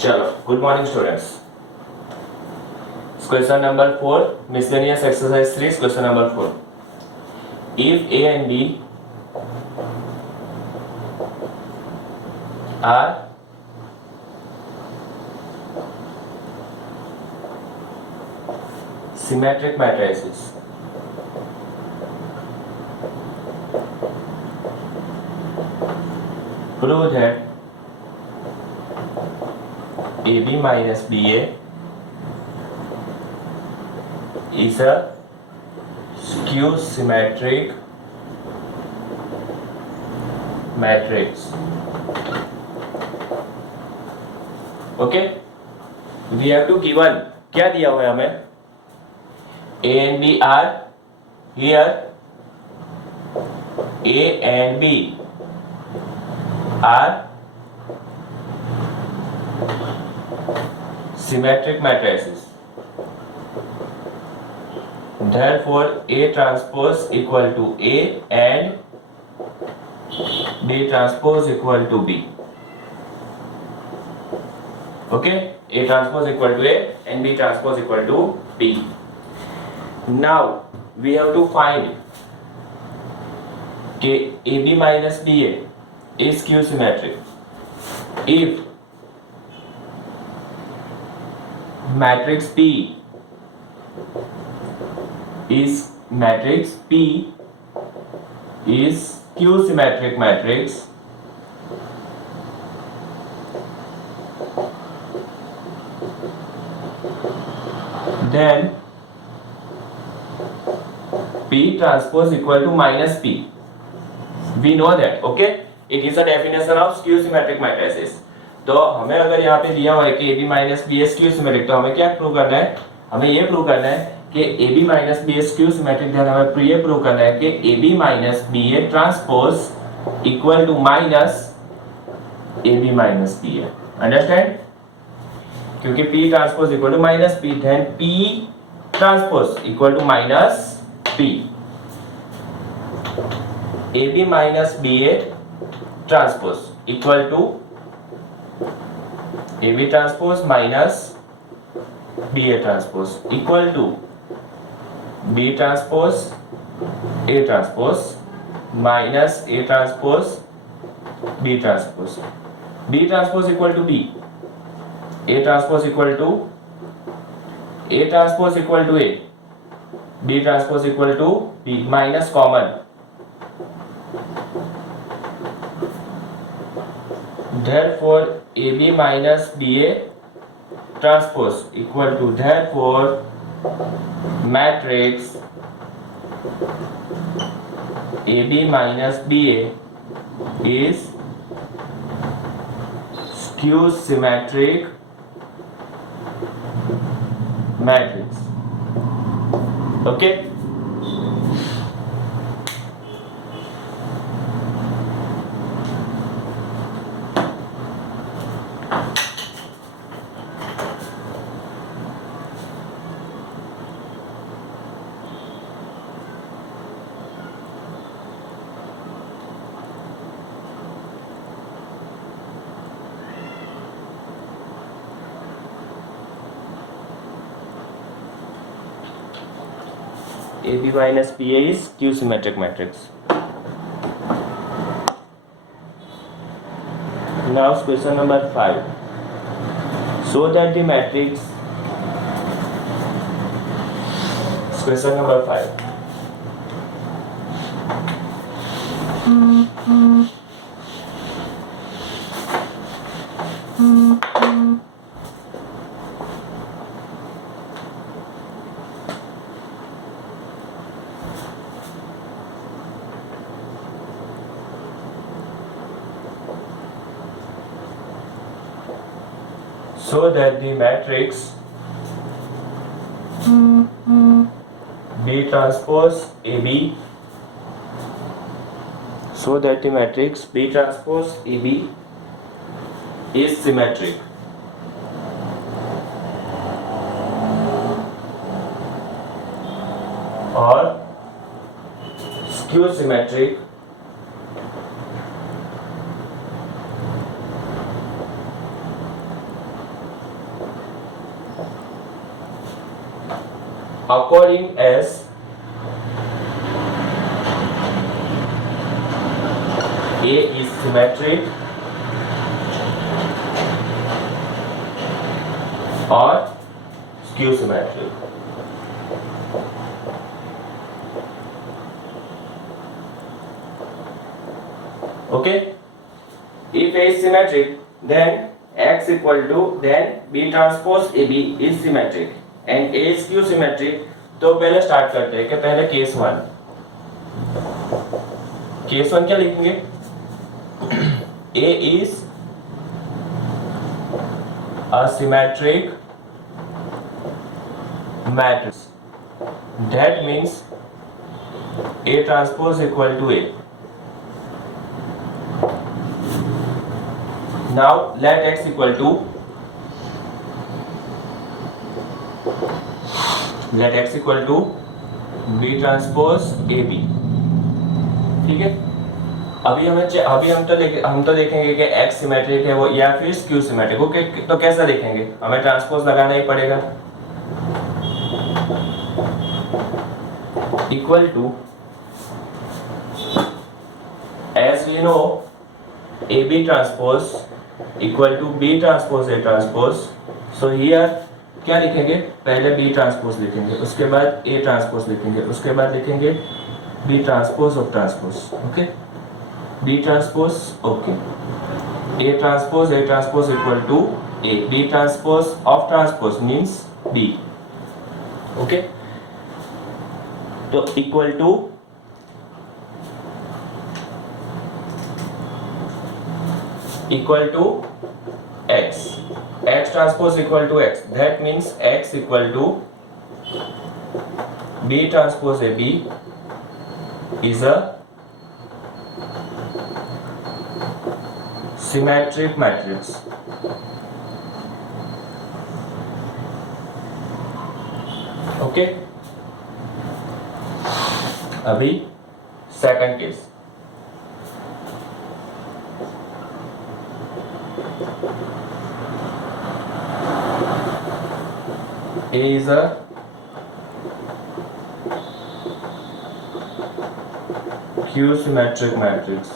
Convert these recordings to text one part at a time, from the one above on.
चलो, good morning students. Question number 4, miscellaneous exercise 3, question number 4. If A and B are symmetric matrices, prove that AB minus BA is a skew symmetric matrix. Okay, we have to given क्या दिया हुआ है हमें? A and B are here. A and B are symmetric matrices. Therefore, A transpose equal to A and B transpose equal to B. Okay, A transpose equal to A and B transpose equal to B. Now we have to find कि AB minus BA is skew symmetric. If matrix P is skew symmetric matrix, then P transpose equal to minus P. We know that. Okay, it is a definition of skew symmetric matrices. तो हमें अगर यहाँ पे दिया हुआ है कि AB minus BA skew symmetric, तो हमें क्या प्रूव करना है? हमें ये प्रूव करना है कि AB minus BA skew symmetric, then हमें ये प्रूव करना है कि AB minus BA transpose equal to minus AB minus BA. Understand? क्योंकि P transpose equal to minus P, then P transpose equal to minus P. AB minus BA transpose equal to AB transpose minus BA transpose equal to B transpose A transpose minus A transpose B transpose. B transpose equal to B. A transpose equal to A transpose equal to A. B transpose equal to B minus common. Therefore, AB minus BA transpose equal to, therefore matrix AB minus BA is skew symmetric matrix. Okay. AB minus BA is skew symmetric matrix. Now question number 5. Show that the matrix. Question number 5. So that the matrix B transpose AB, so that the matrix B transpose AB is symmetric. Or skew symmetric according as A is symmetric or skew symmetric. Okay, if A is symmetric, then X equal to then B transpose AB is symmetric and A is skew symmetric. तो पहले start करते हैं कि पहले case one क्या लिखेंगे? A is a symmetric matrix. That means A transpose equal to A. Now let X equal to B transpose AB. ठीक है, अभी हम तो देखेंगे कि X सिमेट्रिक है वो या फिर स्क्यू सिमेट्रिक. ओके, तो कैसा देखेंगे? हमें ट्रांसपोज लगाना ही पड़ेगा. Equal to, as we know AB transpose equal to B transpose A transpose. So here क्या लिखेंगे? पहले B ट्रांसपोज लिखेंगे, उसके बाद A ट्रांसपोज लिखेंगे, उसके बाद लिखेंगे B transpose of transpose. Okay, B transpose, okay. A transpose equal to A. B transpose of transpose means B. Okay. तो equal to X. X transpose equal to X. That means X equal to B transpose AB is a symmetric matrix. Okay, अभी second case. A is a skew symmetric matrix.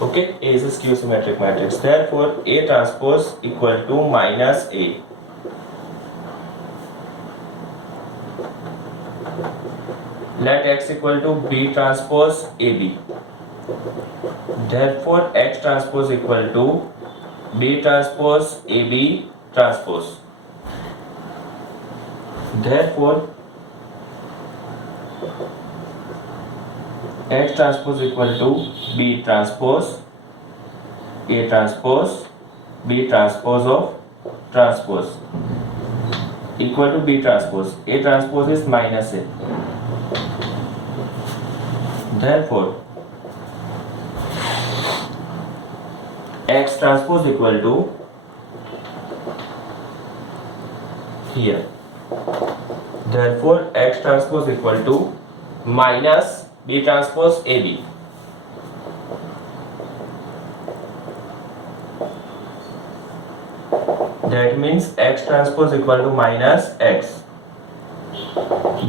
Okay, A is a skew symmetric matrix. Therefore, A transpose equal to minus A. Let X equal to B transpose AB. Therefore, X transpose equal to B transpose AB transpose. Therefore, X transpose equal to B transpose A transpose B transpose of transpose equal to B transpose. A transpose is minus A. Therefore, X transpose equal to here. Therefore, X transpose equal to minus B transpose AB. That means X transpose equal to minus X.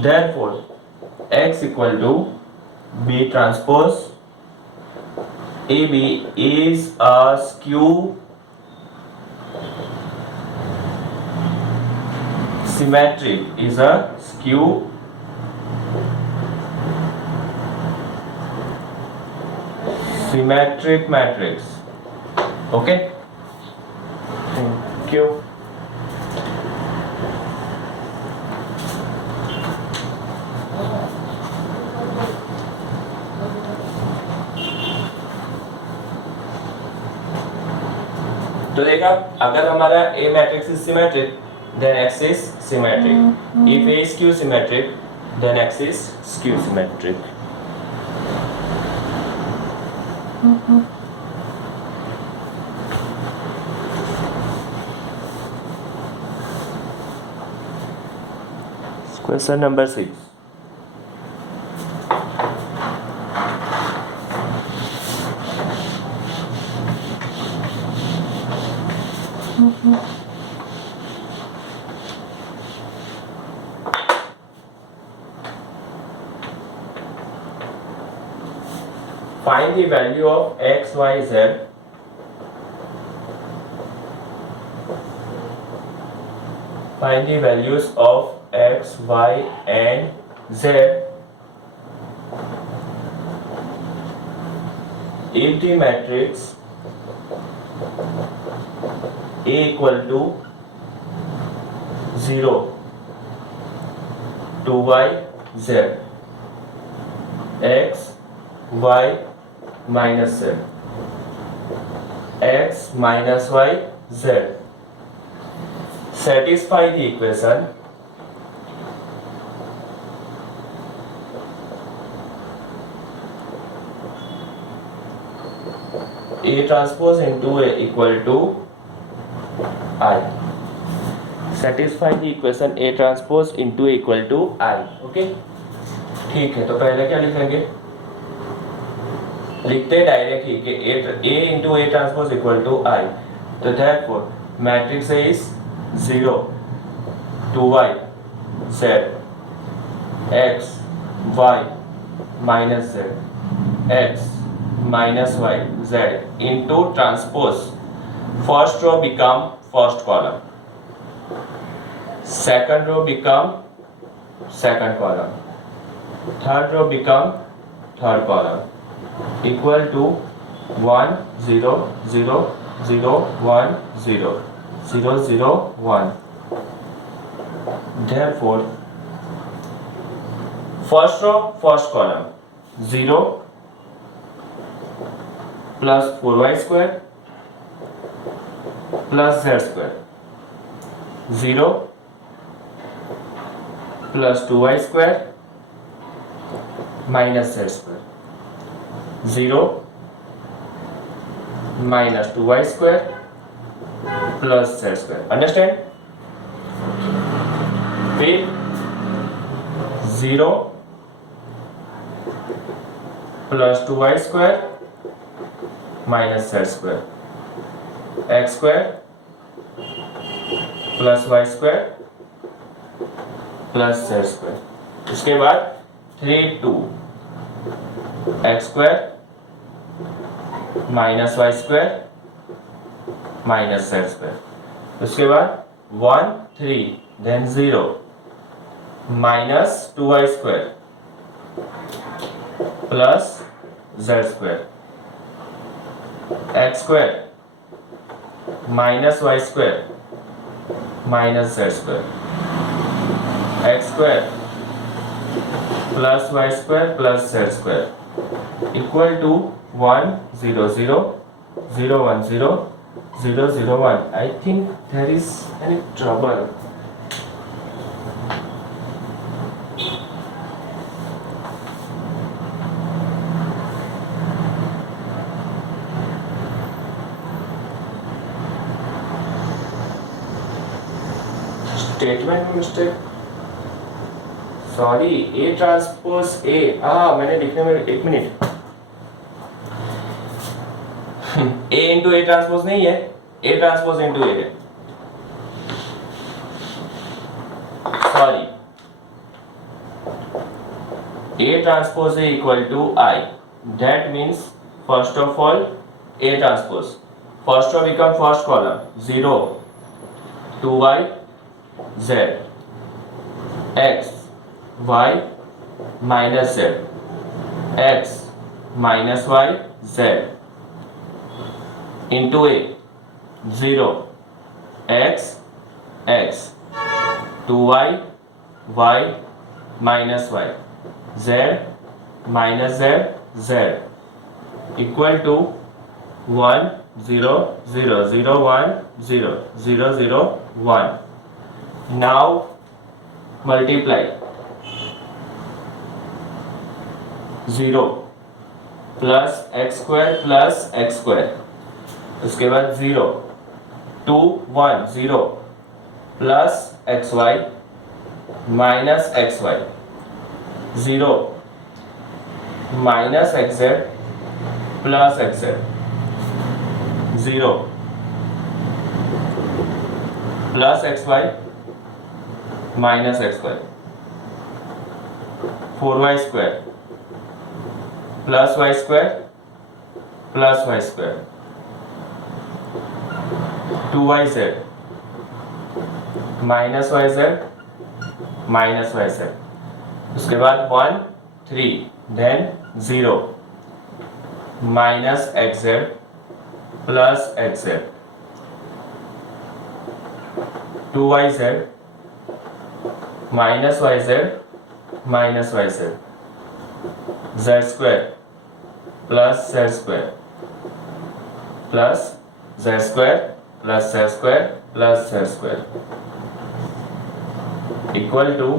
Therefore, X equal to B transpose AB is a skew symmetric. Is a skew symmetric matrix. Okay, thank you. तो देखा, अगर हमारा A matrix is symmetric then X is symmetric. If A is skew symmetric then X is skew symmetric. Question number 6. Find the value of x, y, z. Find the values of x, y, and z if the matrix A equal to 0, 2y, z, x, y minus z, x minus y, z. Satisfy the equation A transpose into A equal to I. Satisfy the equation A transpose into A equal to I. Okay, ठीक है। तो पहले क्या लिखेंगे, लिखते हैं direct ही कि A into A transpose equal to I. तो therefore matrix A is 0, 2y, z, x, y minus z, x minus y, z into transpose. First row become first column, second row become second column, third row become third column, equal to 1 0 0 0 1 0 0 0 1. Therefore first row first column 0 plus 4y square plus z square, 0 plus 2y square minus z square, 0 minus 2y square plus z square. Understand? फिर 0 plus 2y square minus z square, x square plus y square plus z square. उसके बाद 3 2 x square minus y square minus z square. उसके बाद 1 3 then 0 minus 2y square plus z square, x square minus y square minus z square, x square plus y square plus z square equal to 1 0 0 0 1 0 0 0 1. I think there is any trouble. Statement में mistake, sorry, A transpose A, मैंने लिखने में, एक मिनट, A into A transpose नहीं है, A transpose into A है, sorry, A transpose A equal to I. That means first of all A transpose, first row become first column 0 2y z, x y minus z, x minus y z into a 0 x x 2y y minus y z minus z z equal to 1 0 0 0 1 0 0 0 1. Now multiply 0 plus x square plus x square, उसके बाद 0 2 1 0 plus xy minus xy 0 minus xz plus xz 0 plus xy minus xy 4y square plus y square plus y square, 2yz minus y z minus y z, उसके बाद 1 3 then 0 minus x z plus x z, 2yz minus y z minus y z, z square plus z square plus z square plus z square plus z square equal to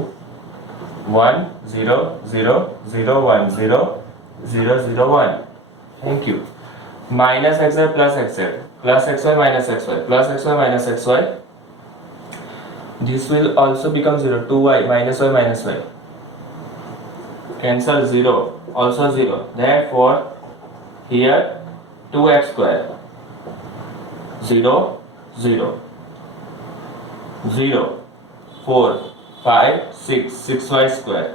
1 0 0 0 1 0 0 0 1. Thank you. Minus xz plus xz plus xy minus xy plus xy minus xy. This will also become 0. 2y minus y minus y. Cancel 0. Also 0. Therefore, here 2x square 0 0 0 4 5 6 6y square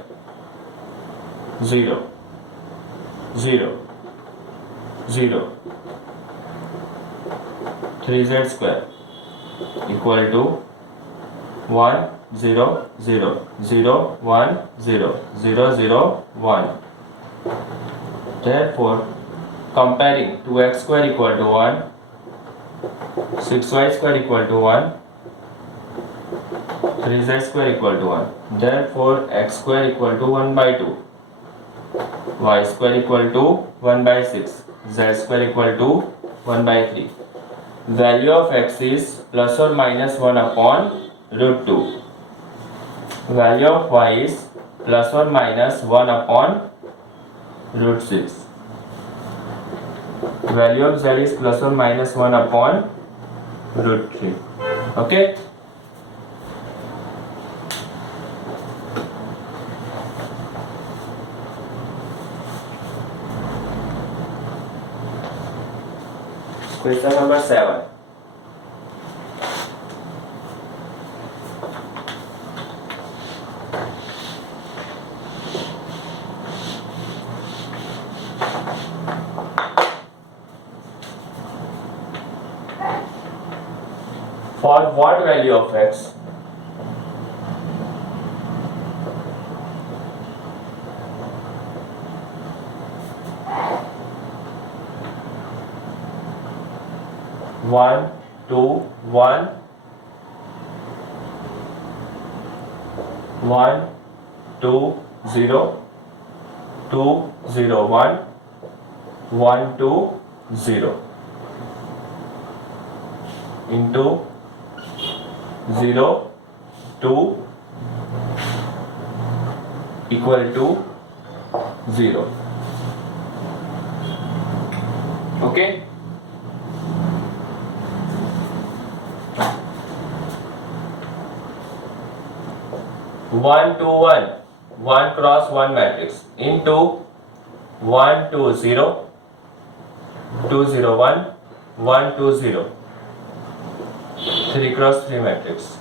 0 0 0 3z square equal to 1 0 0 0 1 0 0 0 1. Therefore, comparing 2x square equal to 1, 6y square equal to 1, 3z square equal to 1. Therefore, x square equal to 1 by 2, y square equal to 1 by 6, z square equal to 1 by 3. Value of x is plus or minus 1 upon root 2. Value of y is plus or minus 1 upon root 6. Value of z is plus or minus 1 upon root 3. Okay? Question number 7. For what value of x? One, two, one, 1 2 0 2 0 1 1 2 0 into 0 2 equal to 0. Okay. One two one, 1 cross 1 matrix into 1 2 0 2 0 1 1 2 0, 3 cross 3 matrix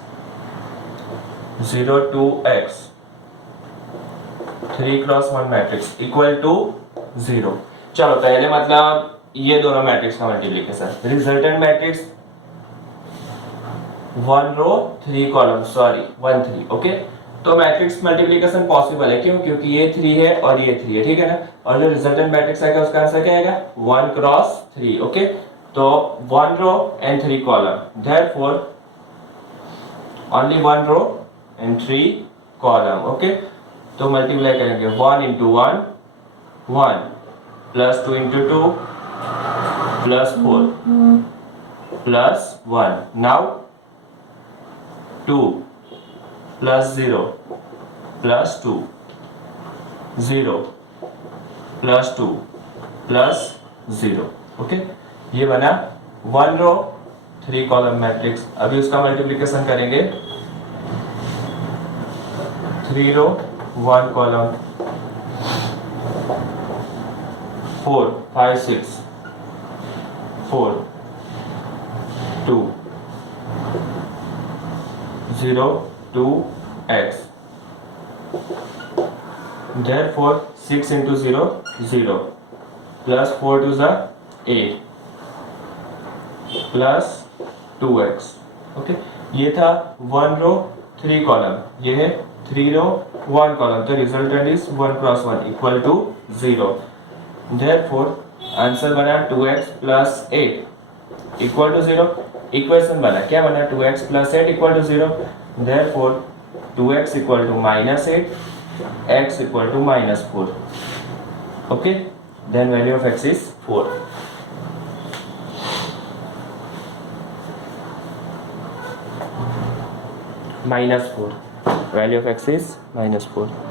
0 2 x, 3 cross 1 matrix equal to 0. चलो पहले मतलब ये दोनों matrix का multiplication, resultant matrix 1 row 3 column, sorry 1 3. Okay, तो matrix multiplication possible है, क्यों? क्योंकि ये 3 है और ये 3 है, ठीक है ना. और जो रिजल्टेंट मैट्रिक्स आएगा उसका आंसर क्या आएगा? 1 क्रॉस 3. ओके, तो 1 row and 3 column, therefore only 1 row and 3 column. Okay, तो मल्टीप्लाई करेंगे 1 into 1 1 plus 2 into 2 plus 4 plus 1. Now 2 plus 0 plus 2 0 plus 2 plus 0. Okay, ये बना 1 रो 3 कॉलम मैट्रिक्स. अभी उसका मल्टीप्लिकेशन करेंगे 3 row 1 column 4 5 6 4 2 0 2 x. Therefore 6 into 0 0 plus 4 to the 8 plus 2x। Okay, ये था 1 row 3 column, ये है 3 रो 1 कॉलम, तो resultant is 1 cross 1 equal to 0। Therefore answer बना 2x plus 8 equal to 0। Equation बना, क्या बना, 2x plus 8 equal to 0। Therefore 2x equal to -8, x equal to -4। Okay, then value of x is 4। -4, value of x is -4।